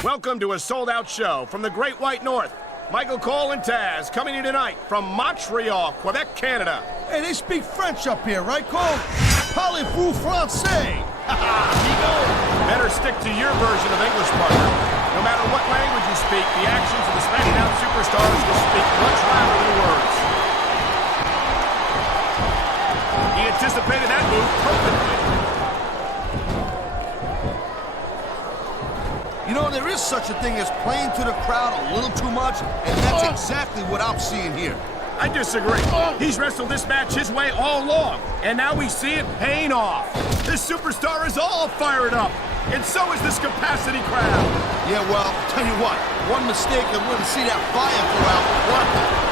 Welcome to a sold-out show from the Great White North. Michael Cole and Taz coming to you tonight from Montreal, Quebec, Canada. Hey, they speak French up here, right, Cole? Parlez-vous français? Amigo. Better stick to your version of English, partner. No matter what language you speak, the actions of the SmackDown superstars will speak much louder than words. He anticipated that move perfectly. You know, there is such a thing as playing to the crowd a little too much, and that's exactly what I'm seeing here. I disagree. He's wrestled this match his way all along, and now we see it paying off. This superstar is all fired up, and so is this capacity crowd. Yeah, well, tell you what, one mistake and wouldn't see that fire go out. What?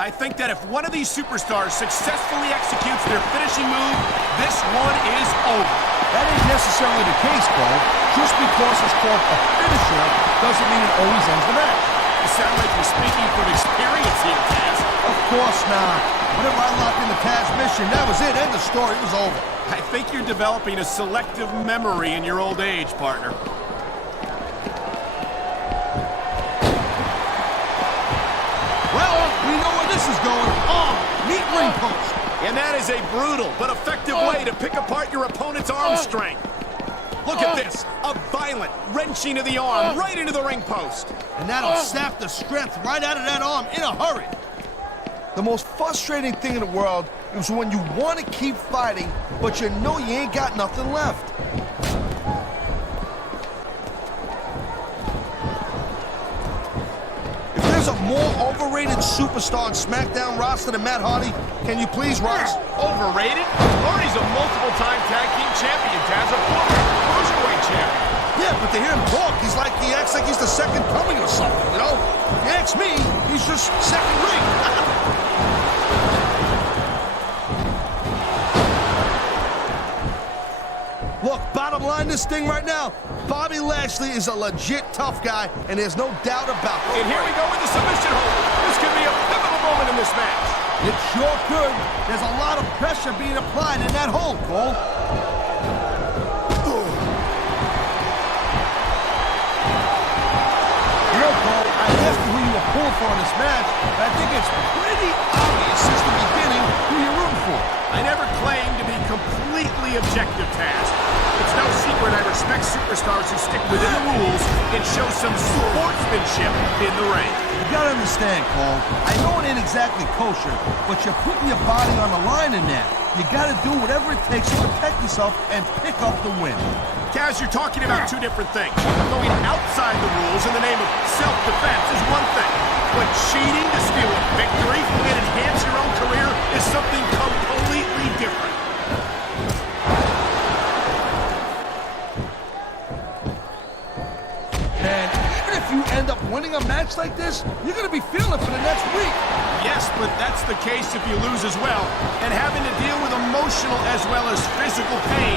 I think that if one of these superstars successfully executes their finishing move, this one is over. That ain't necessarily the case, Cole. Just because it's called a finisher doesn't mean it always ends the match. You sound like you're speaking from experience here, Taz. Of course not. Whenever I locked in the Taz mission, that was it. End of story. It was over. I think you're developing a selective memory in your old age, partner. We know where this is going. Meet ring post. And that is a brutal but effective way to pick apart your opponent's arm strength. Look at this. A violent wrenching of the arm right into the ring post. And that'll sap the strength right out of that arm in a hurry. The most frustrating thing in the world is when you want to keep fighting, but you know you ain't got nothing left. There's a more overrated superstar on SmackDown roster than Matt Hardy. Can you please rise? Overrated? Hardy's a multiple-time tag team champion, Taz, a former cruiserweight champion. Yeah, but to hear him talk, he acts like he's the second coming or something, you know? If you ask me, he's just second ring. Look, bottom line this thing right now, Bobby Lashley is a legit tough guy, and there's no doubt about it. And here we go with the submission hold. This could be a pivotal moment in this match. It sure could. There's a lot of pressure being applied in that hold, Cole. You know, Cole, I asked you who you were pulling for in this match, but I think it's pretty obvious since the beginning who you're rooting for. I never claimed to be completely objective, Taz. It's no secret I respect superstars who stick within the rules and show some sportsmanship in the ring. You gotta understand, Cole. I know it ain't exactly kosher, but you're putting your body on the line in that. You gotta do whatever it takes to protect yourself and pick up the win. Taz, you're talking about two different things. Going outside the rules in the name of self-defense is one thing, but cheating to steal a victory and enhance your own career is something completely different. Man, even if you end up winning a match like this, you're gonna be feeling it for the next week. Yes, but that's the case if you lose as well. And having to deal with emotional as well as physical pain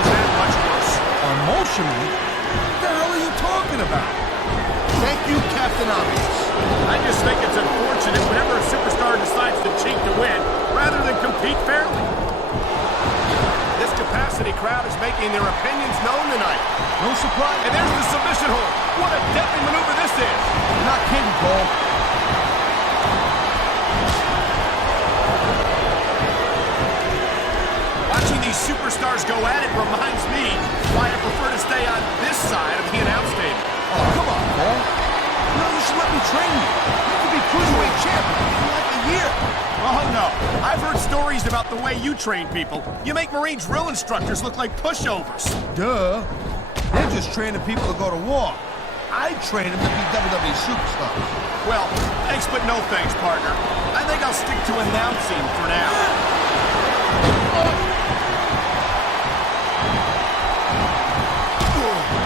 is that much worse. Emotional? What the hell are you talking about? Thank you, Captain Obvious. I just think it's unfortunate whenever a superstar decides to cheat to win rather than compete fairly. This capacity crowd is making their opinions known tonight. No surprise. And there's the submission hold. What a deadly maneuver this is. You're not kidding, Cole. Watching these superstars go at it reminds me why I prefer to stay on this side of the announce table. Oh, come on, Cole. You know, you should let me train you. You could be cruiserweight champion in like a year. Oh, no. I've heard stories about the way you train people. You make Marine drill instructors look like pushovers. Duh. They're just training people to go to war. I train them to be WWE superstars. Well, thanks but no thanks, partner. I think I'll stick to announcing for now.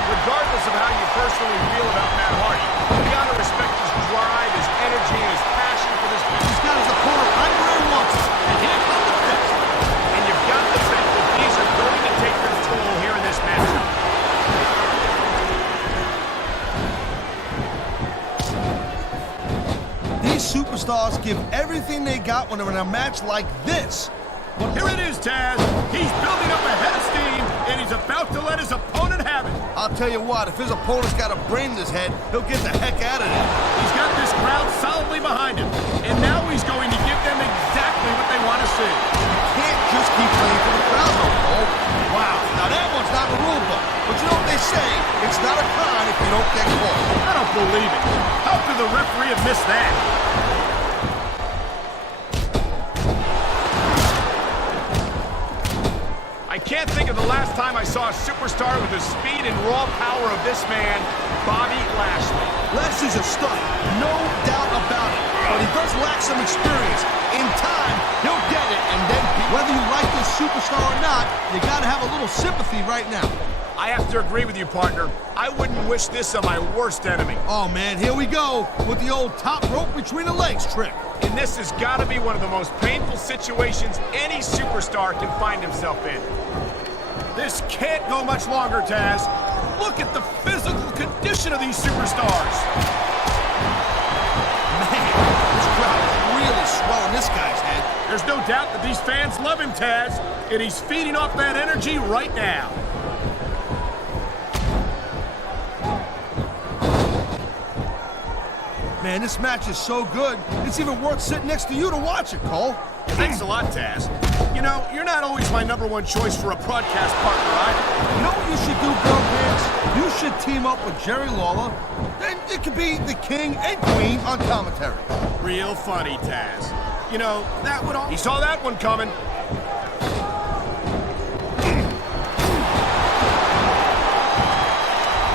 Regardless of how you personally feel about Matt Hardy, we gotta respect his drive, his energy, and his passion for this business. He's got his opponent right where he wants him. And here comes the fist. And you've got to think that these are going to take their toll here in this matchup. These superstars give everything they got when they're in a match like this. Here it is, Taz. He's building up a head of steam, and he's about to let his opponent have it. I'll tell you what, if his opponent's got a brain in his head, he'll get the heck out of there. He's got this crowd solidly behind him, and now he's going to give them exactly what they want to see. You can't just keep playing for the crowd, though, Cole. Wow, now that one's not a rule book. But you know what they say, it's not a crime if you don't get caught. I don't believe it. How could the referee have missed that? I can't think of the last time I saw a superstar with the speed and raw power of this man, Bobby Lashley. Lashley's a stud, no doubt about it. But he does lack some experience. In time, he'll get it, and then whether you like this superstar or not, you gotta have a little sympathy right now. I have to agree with you, partner. I wouldn't wish this on my worst enemy. Oh, man, here we go with the old top rope between the legs trick. And this has got to be one of the most painful situations any superstar can find himself in. This can't go much longer, Taz. Look at the physical condition of these superstars. Man, this crowd is really swelling this guy's head. There's no doubt that these fans love him, Taz, and he's feeding off that energy right now. Man, this match is so good, it's even worth sitting next to you to watch it, Cole. Thanks a lot, Taz. You know, you're not always my #1 choice for a broadcast partner, either. You know what you should do, Bill Vance? You should team up with Jerry Lawler. Then it could be the king and queen on commentary. Real funny, Taz. You know, that would all... He saw that one coming.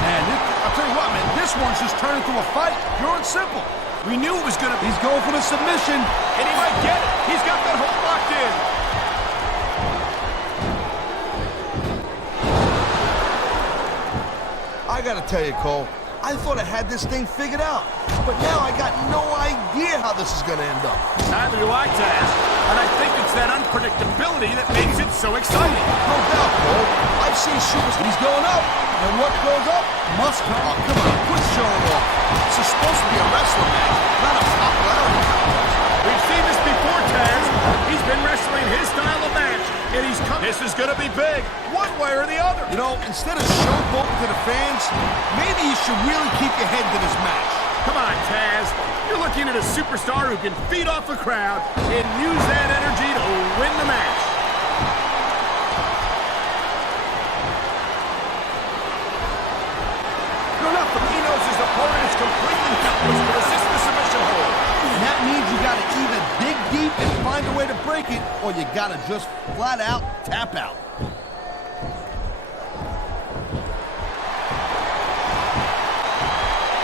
Man, I'll tell you what, man, this one's just turned into a fight, pure and simple. We knew it was going to be... He's going for the submission. And he might get it. He's got that hold locked in. I gotta tell you, Cole, I thought I had this thing figured out. But now I got no idea how this is gonna end up. Neither do I, Taz. And I think it's that unpredictability that makes it so exciting. No doubt, Cole. I've seen superstars. He's going up. And what goes up must come. Oh, come on, quit showing off. This is supposed to be a wrestling match, not a popularity contest. We've seen this before, Taz. He's been wrestling his style of match, and he's come. This is going to be big, one way or the other. You know, instead of showboating to the fans, maybe you should really keep your head to this match. Come on, Taz. You're looking at a superstar who can feed off a crowd and use that energy to win the match. Sure enough, he knows his opponent is completely helpless to resist the submission hold. And that means you gotta either dig deep and find a way to break it, or you gotta just flat out tap out.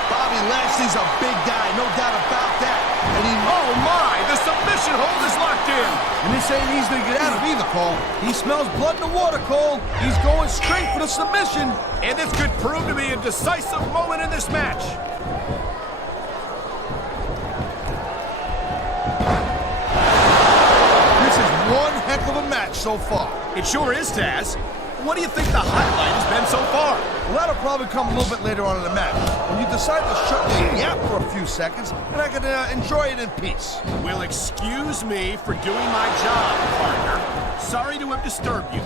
Bobby Lashley's a big guy, no doubt about that. And he... Oh my, the submission hold is locked in. And this ain't easy to get out of either, Cole. He smells blood in the water, Cole. He's going straight for the submission. And this could prove to be a decisive moment in this match. This is one heck of a match so far. It sure is, Taz. What do you think the highlight has been so far? Well, that'll probably come a little bit later on in the match, when you decide to shut your yap for a few seconds, and I can enjoy it in peace. Well, excuse me for doing my job, partner. Sorry to have disturbed you.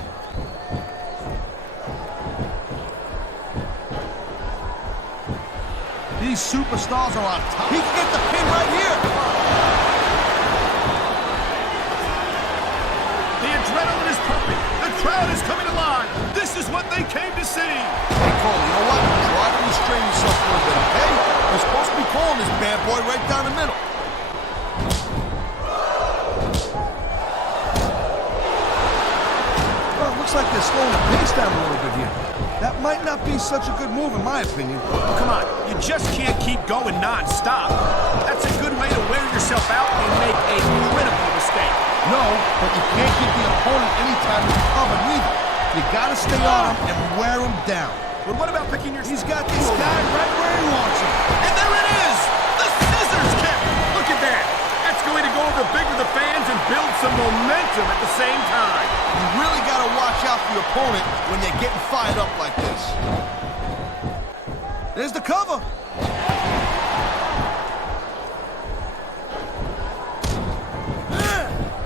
These superstars are on top. He can get the pin right here. The adrenaline is pumping. The crowd is coming alive. This is what they came to see. Hey, Cole, you know what? Try to restrain yourself for a bit, okay? We're supposed to be calling this bad boy right down the middle. Well, it looks like they're slowing the pace down a little bit here. That might not be such a good move, in my opinion. Oh, come on. You just can't keep going non-stop. That's a good way to wear yourself out and make a critical mistake. No, but you can't give the opponent any time to recover neither. You gotta stay on him and wear him down. But what about picking your... He's got this guy right where he wants him. And there it is! The scissors kick! Look at that! That's going to go over big with the fans and build some momentum at the same time. You really gotta watch out for your opponent when they're getting fired up like this. There's the cover.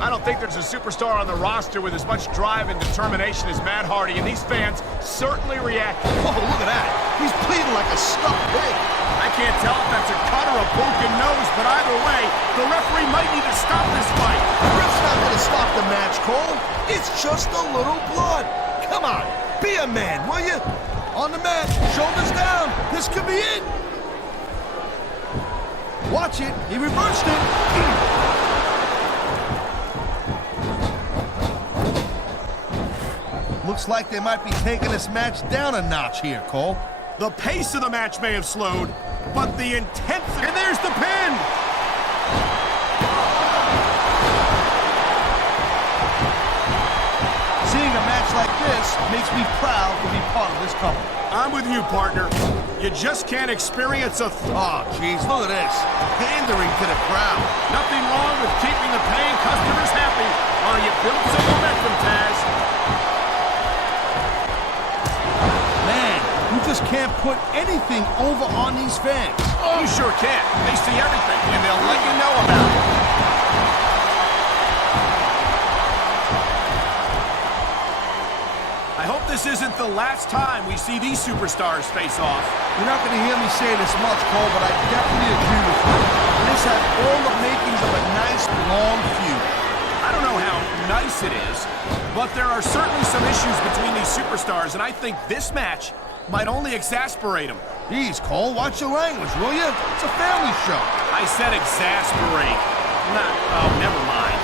I don't think there's a superstar on the roster with as much drive and determination as Matt Hardy, and these fans certainly react. Whoa, look at that. He's bleeding like a stuffed pig. I can't tell if that's a cut or a broken nose, but either way, the referee might need to stop this fight. The ref's not going to stop the match, Cole. It's just a little blood. Come on, be a man, will you? On the mat, shoulders down. This could be it. Watch it. He reversed it. Looks like they might be taking this match down a notch here, Cole. The pace of the match may have slowed, but the intensity... And there's the pin! Seeing a match like this makes me proud to be part of this company. I'm with you, partner. You just can't experience a... Oh, jeez, look at this. Pandering to the crowd. Nothing wrong with keeping the paying customers happy while you build some momentum, Taz. Man, you just can't put anything over on these fans. Oh, you sure can. They see everything, and they'll let you know about it. I hope this isn't the last time we see these superstars face off. You're not going to hear me say this much, Cole, but I definitely agree with you. This has all the makings of a nice, long feud. I don't know how nice it is, but there are certainly some issues between these superstars, and I think this match might only exasperate them. Jeez, Cole, watch your language, will you? It's a family show. I said exasperate. Oh, never mind.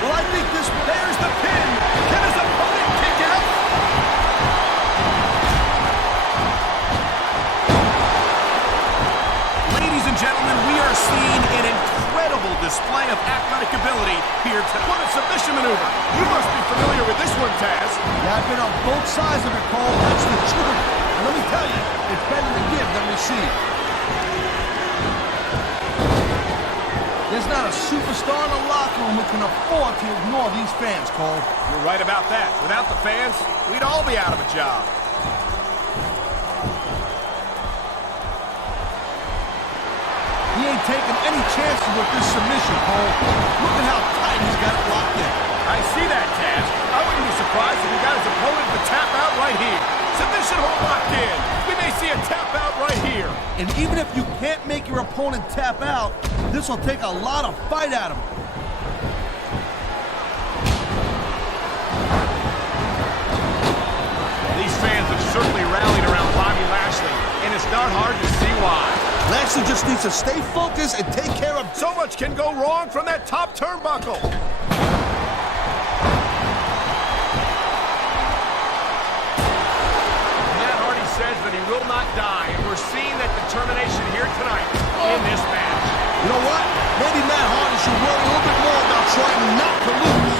Well, I think this... There's the pin! Can his opponent kick out? Ladies and gentlemen, we are seeing an incredible display of athletic ability here to what a submission maneuver. You must be familiar with this one, Taz. Yeah, I've been on both sides of it, Cole. That's the truth. And let me tell you, it's better to give than receive. There's not a superstar in the locker room who can afford to ignore these fans, Cole. You're right about that. Without the fans, we'd all be out of a job. He ain't taking any chances with this submission, Cole. Look at how tight he's got it locked in. I see that, Taz. I wouldn't be surprised if he got his opponent to tap out right here. Submission hold locked in. We may see a tap out right here. And even if you can't make your opponent tap out, this will take a lot of fight out of him. These fans have certainly rallied around Bobby Lashley, and it's not hard to see why. Lashley just needs to stay focused and take care of... So much can go wrong from that top turnbuckle. Matt Hardy says that he will not die, and we're seeing that determination here tonight in this match. You know what? Maybe Matt Hardy should worry a little bit more about trying not to lose.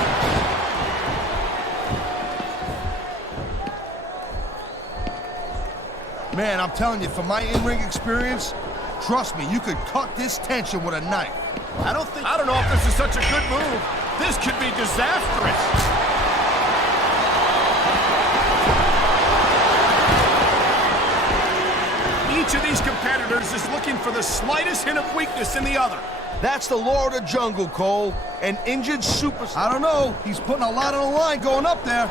Man, I'm telling you, from my in-ring experience, trust me, you could cut this tension with a knife. I don't know if this is such a good move. This could be disastrous. Each of these competitors is looking for the slightest hint of weakness in the other. That's the law of the jungle, Cole. An injured superstar. I don't know. He's putting a lot on the line going up there.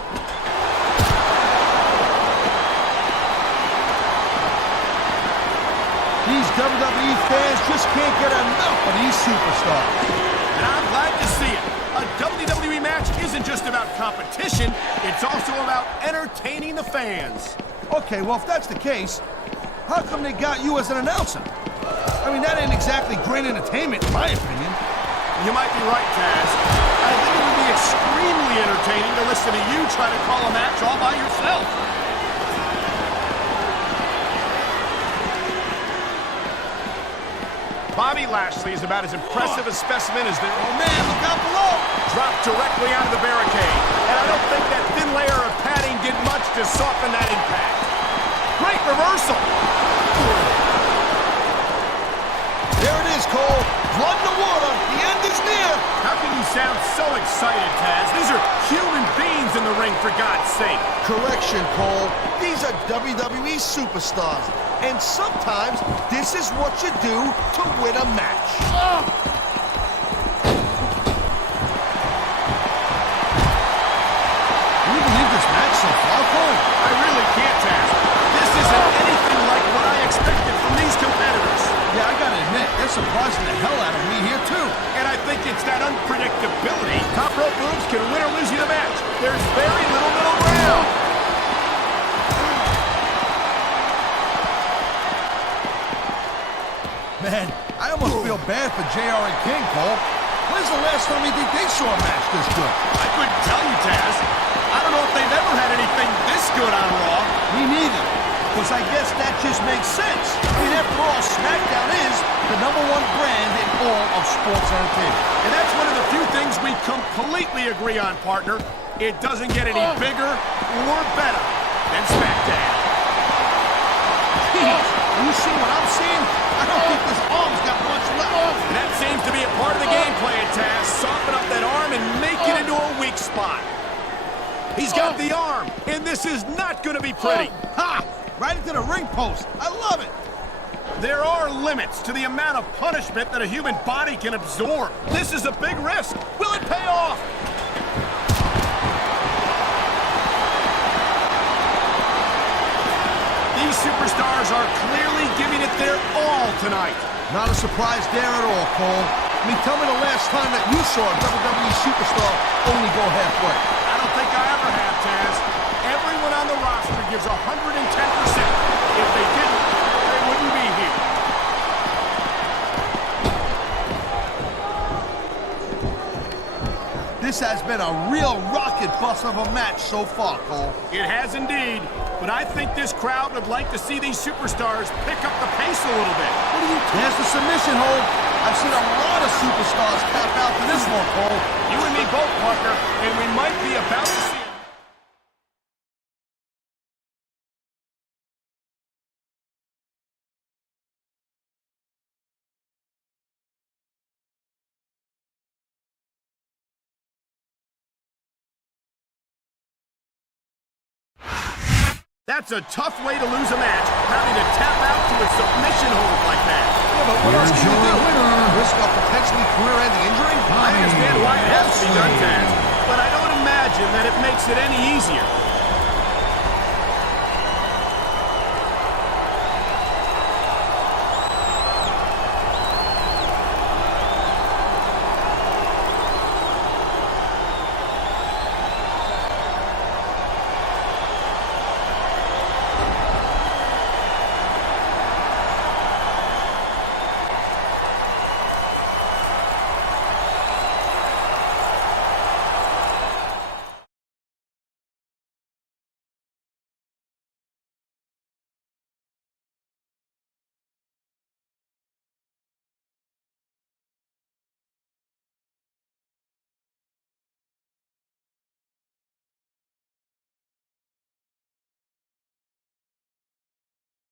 These WWE fans just can't get enough of these superstars. And I'm glad to see it. A WWE match isn't just about competition, it's also about entertaining the fans. Okay, well, if that's the case, how come they got you as an announcer? I mean, that ain't exactly great entertainment, in my opinion. You might be right, Taz. I think it would be extremely entertaining to listen to you try to call a match all by yourself. Bobby Lashley is about as impressive a specimen as there... Oh, man, look out below! Dropped directly onto the barricade. And I don't think that thin layer of padding did much to soften that impact. Great reversal! There it is, Cole. Blood in the water. The end is near. How can you sound so excited, Taz? These are human beings in the ring, for God's sake. Correction, Cole. These are WWE superstars. And sometimes this is what you do to win a match. Can you believe this match so far, Cole? I really can't, Taz. This isn't anything like what I expected from these competitors. Yeah, I gotta admit, they're surprising the hell out of me here, too. And I think it's that unpredictability. Top rope moves can win or lose you the match. There's very little middle ground. Man, I almost feel bad for JR and King, Cole. When's the last time you think they saw a match this good? I couldn't tell you, Taz. I don't know if they've ever had anything this good on Raw. Me neither. Because I guess that just makes sense. I mean, after all, SmackDown is the #1 brand in all of sports entertainment. And that's one of the few things we completely agree on, partner. It doesn't get any bigger or better than SmackDown. Jeez, are you seeing what I'm seeing? I don't think this arm's got much left. And that seems to be a part of the game plan, Taz. Soften up that arm and make it into a weak spot. He's got the arm, and this is not going to be pretty. Ha! Right into the ring post. I love it. There are limits to the amount of punishment that a human body can absorb. This is a big risk. Will it pay off? These superstars are clearly giving it their all tonight. Not a surprise there at all, Cole. I mean, tell me the last time that you saw a WWE superstar only go halfway. I don't think I ever have, Taz. Everyone on the roster gives 110%. If they didn't, they wouldn't be here. This has been a real rocket bus of a match so far, Cole. It has indeed, but I think this crowd would like to see these superstars pick up the pace a little bit. What do you think? There's the submission hold. I've seen a lot of superstars tap out to this one, Cole. You and me both, partner, and we might be about to see it. That's a tough way to lose a match, having to tap out to a submission hold like that. Yeah, but what else can you do? Risk a potentially career-ending injury? I understand why it has to be done, Taz, but I don't imagine that it makes it any easier.